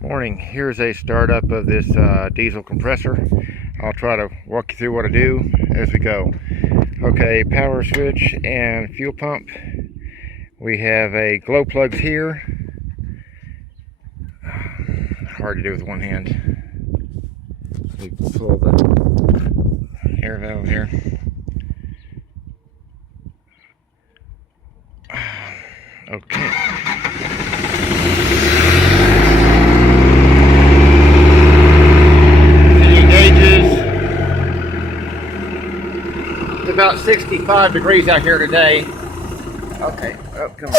Morning. Here's a startup of this diesel compressor. I'll try to walk you through what I do as we go. Okay, power switch and fuel pump. We have a glow plugs here. Hard to do with one hand. We pull the air valve here. Okay. It's about 65 degrees out here today. Okay, oh, come on.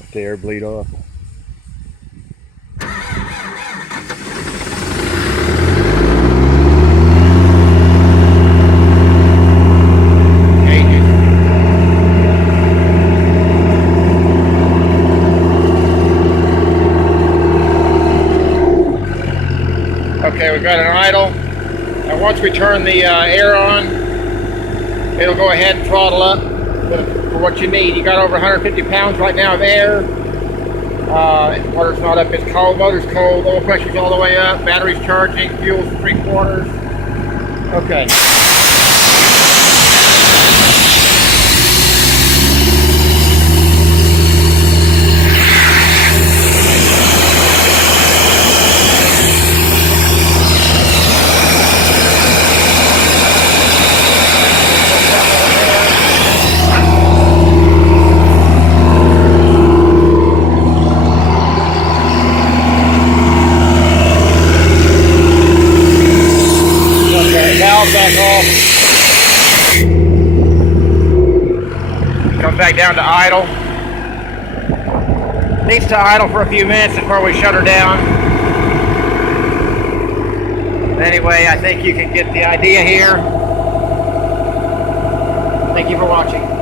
Let the air bleed off. Okay, we've got an idle, and once we turn the air on, it'll go ahead and throttle up for what you need. You got over 150 pounds right now of air. Water's not up, it's cold, motor's cold, oil pressure's all the way up, battery's charging, fuel's 3/4. Okay. Valve back off. Comes back down to idle. Needs to idle for a few minutes before we shut her down. Anyway, I think you can get the idea here. Thank you for watching.